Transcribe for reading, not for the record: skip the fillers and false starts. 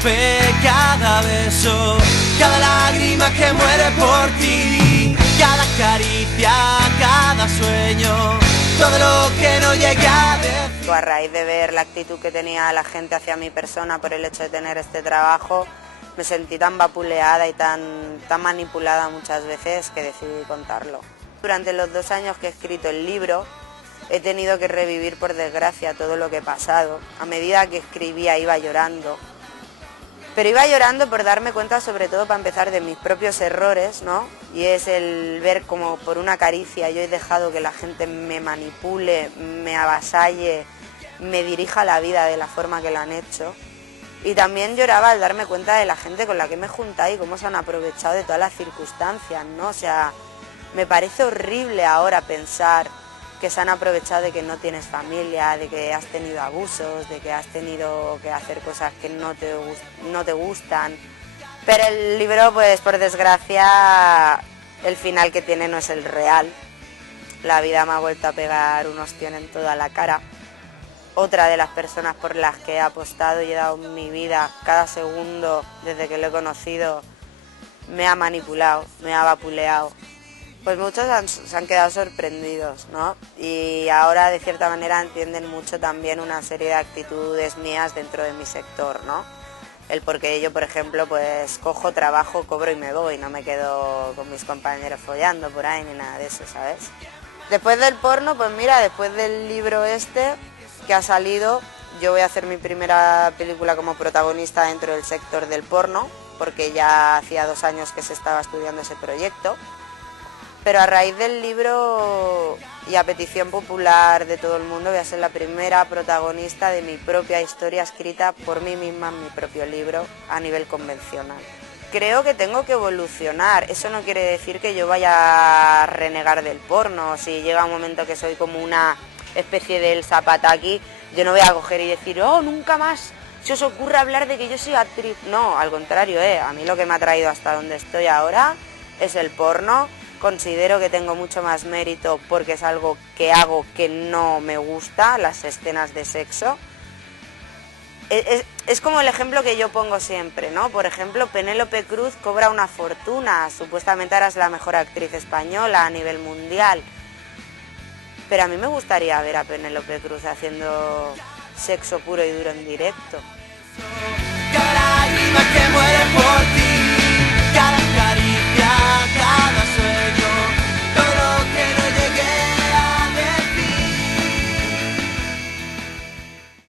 golpe, cada beso, cada lágrima que muere por ti, cada caricia, cada sueño, todo lo que no llegué a decir. A raíz de ver la actitud que tenía la gente hacia mi persona por el hecho de tener este trabajo, me sentí tan vapuleada y tan manipulada muchas veces que decidí contarlo. Durante los 2 años que he escrito el libro, he tenido que revivir, por desgracia, todo lo que he pasado. A medida que escribía iba llorando. Pero iba llorando por darme cuenta, sobre todo para empezar, de mis propios errores, ¿no? Y es el ver como por una caricia yo he dejado que la gente me manipule, me avasalle, me dirija la vida de la forma que lo han hecho. Y también lloraba al darme cuenta de la gente con la que me he juntado y cómo se han aprovechado de todas las circunstancias, ¿no? O sea, me parece horrible ahora pensar que se han aprovechado de que no tienes familia, de que has tenido abusos, de que has tenido que hacer cosas que no te gustan. Pero el libro, pues por desgracia, el final que tiene no es el real. La vida me ha vuelto a pegar un ostión en toda la cara. Otra de las personas por las que he apostado y he dado mi vida cada segundo desde que lo he conocido me ha manipulado, me ha vapuleado. Pues muchos se han quedado sorprendidos, ¿no? Y ahora de cierta manera entienden mucho también una serie de actitudes mías dentro de mi sector, ¿no? El por qué yo, por ejemplo, pues cojo, trabajo, cobro y me voy, no me quedo con mis compañeros follando por ahí ni nada de eso, ¿sabes? Después del porno, pues mira, después del libro este que ha salido, yo voy a hacer mi primera película como protagonista dentro del sector del porno, porque ya hacía 2 años que se estaba estudiando ese proyecto. Pero a raíz del libro y a petición popular de todo el mundo voy a ser la primera protagonista de mi propia historia escrita por mí misma en mi propio libro a nivel convencional. Creo que tengo que evolucionar, eso no quiere decir que yo vaya a renegar del porno. Si llega un momento que soy como una especie del Zapataki, yo no voy a coger y decir, oh, nunca más se os ocurre hablar de que yo soy actriz. No, al contrario, a mí lo que me ha traído hasta donde estoy ahora es el porno. Considero que tengo mucho más mérito porque es algo que hago que no me gusta, las escenas de sexo. Es como el ejemplo que yo pongo siempre, ¿no? Por ejemplo, Penélope Cruz cobra una fortuna, supuestamente ahora es la mejor actriz española a nivel mundial. Pero a mí me gustaría ver a Penélope Cruz haciendo sexo puro y duro en directo. Cada lágrima que muere por ti.